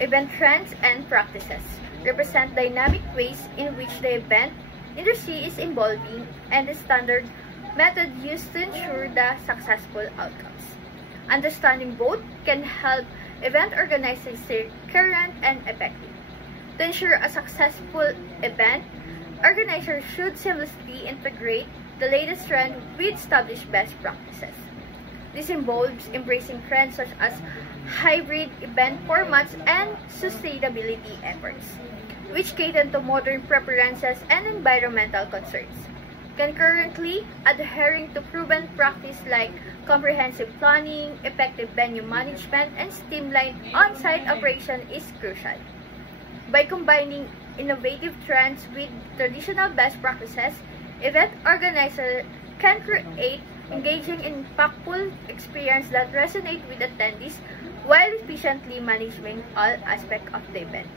Event trends and practices represent dynamic ways in which the event industry is evolving and the standard method used to ensure the successful outcomes. Understanding both can help event organizers stay current and effective. To ensure a successful event, organizers should seamlessly integrate the latest trend with established best practices. This involves embracing trends such as hybrid event formats and sustainability efforts, which cater to modern preferences and environmental concerns. Concurrently, adhering to proven practice like comprehensive planning, effective venue management, and streamlined on-site operation is crucial. By combining innovative trends with traditional best practices, event organizers can create engaging and impactful experience that resonate with attendees while efficiently managing all aspects of the event.